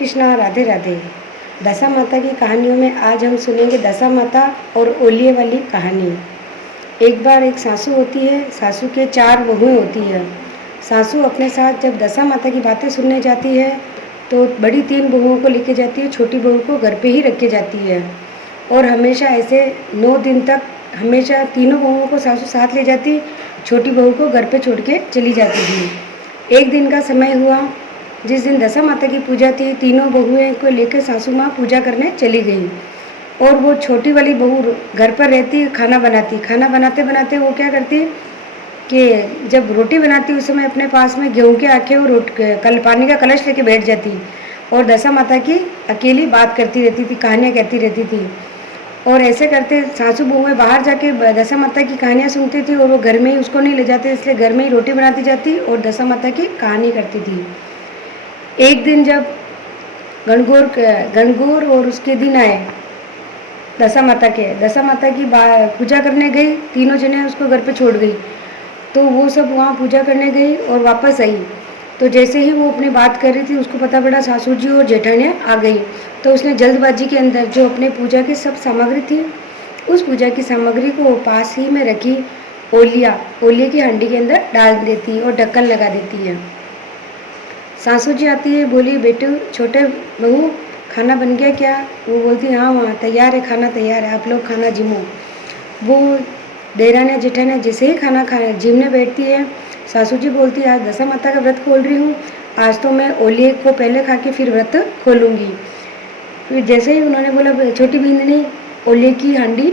कृष्णा, राधे राधे। दशा माता की कहानियों में आज हम सुनेंगे दशा माता और ओलिए वाली कहानी। एक बार एक सासू होती है, सासू के 4 बहुएं होती है। सासू अपने साथ जब दशा माता की बातें सुनने जाती है तो बड़ी 3 बहुओं को लेके जाती है, छोटी बहू को घर पे ही रख के जाती है। और हमेशा ऐसे 9 दिन तक हमेशा तीनों बहुओं को सासू साथ ले जाती, छोटी बहू को घर पे छोड़ के चली जाती थी। एक दिन का समय हुआ जिस दिन दशा माता की पूजा थी, तीनों बहुएं को लेकर सासू माँ पूजा करने चली गई। और वो छोटी वाली बहू घर पर रहती, खाना बनाती। खाना बनाते बनाते वो क्या करती कि जब रोटी बनाती उस समय अपने पास में गेहूं के आखे और पानी का कलश लेके बैठ जाती और दशा माता की अकेली बात करती रहती थी, कहानियाँ कहती रहती थी। और ऐसे करते सासू बहुएं बाहर जाके दशा माता की कहानियाँ सुनती थी और वो घर में ही उसको नहीं ले जाते, इसलिए घर में ही रोटी बनाती जाती और दशा माता की कहानी करती थी। एक दिन जब गणगौर और उसके दिन आए दशा माता की पूजा करने गई, तीनों जने उसको घर पे छोड़ गई। तो वो सब वहाँ पूजा करने गई और वापस आई। तो जैसे ही वो अपनी बात कर रही थी उसको पता पड़ा सासू जी और जेठानियाँ आ गई। तो उसने जल्दबाजी के अंदर जो अपने पूजा की सब सामग्री थी, उस पूजा की सामग्री को पास ही में रखी ओलिए की हांडी के अंदर डाल देती और ढक्कन लगा देती है। सासू जी आती है, बोली बेटे छोटे बहू खाना बन गया क्या? वो बोलती हाँ वहाँ तैयार है, खाना तैयार है, आप लोग खाना जिमो। वो देरानियाँ जेठानियाँ जैसे ही खाना जिमने बैठती है, सासू जी बोलती है आज दशा माता का व्रत खोल रही हूँ, आज तो मैं ओलिए को पहले खा के फिर व्रत खोलूँगी। फिर जैसे ही उन्होंने बोला छोटी बिंदनी ओलिए की हांडी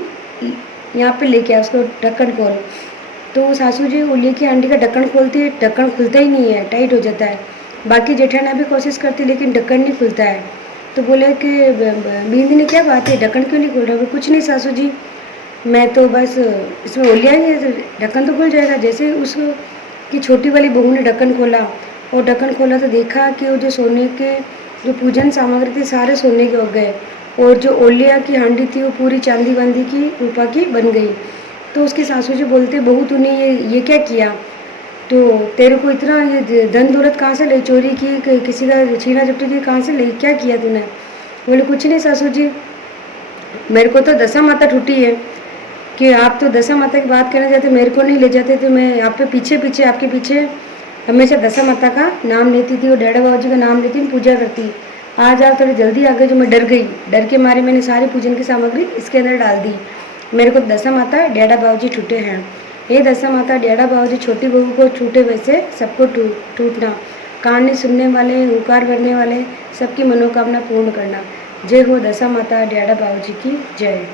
यहाँ पे लेके आ, उसको ढक्कन खोल। तो सासू जी ओलिए की हांडी का ढक्कन खोलती है, ढक्कन खुलता ही नहीं है, टाइट हो जाता है। बाकी जेठानियाँ भी कोशिश करती लेकिन ढक्कन नहीं खुलता है। तो बोले कि बिंदनी क्या बात है, ढक्कन क्यों नहीं खुल रहा? कुछ नहीं सासू जी, मैं तो बस इसमें ओलिया ही है, ढक्कन तो खुल जाएगा। जैसे उसको की छोटी वाली बहू ने ढक्कन खोला और ढक्कन खोला तो देखा कि वो जो सोने के जो पूजन सामग्री थी सारे सोने के हो गए और जो ओलिया की हांडी थी वो पूरी चांदी वांदी की रूपा की बन गई। तो उसकी सासू जी बोलते बहू तूने ये क्या किया? तो तेरे को इतना ये धन दौलत कहाँ से ली? चोरी की, किसी का छीना झपटी की, कहाँ से ली? क्या किया तूने? बोले कुछ नहीं सासू जी, मेरे को तो दशा माता टूटी है कि आप तो दशा माता की बात करने जाते, मेरे को नहीं ले जाते, तो मैं आप पे पीछे आपके पीछे हमेशा दशा माता का नाम लेती थी और डैडा बाबू जी का नाम लेती पूजा करती। आज आप थोड़ी जल्दी आ गए जो मैं डर गई, डर के मारे मैंने सारी पूजन की सामग्री इसके अंदर डाल दी। मेरे को दशा माता डैडा बाबू जी छूटे हैं। हे दशा माता डैडा बाबू जी छोटी बहू को छूटे वैसे सबको टूटना, कहानी सुनने वाले, हुकार भरने वाले सबकी मनोकामना पूर्ण करना। जय हो दशा माता डैडा बाबू जी की जय।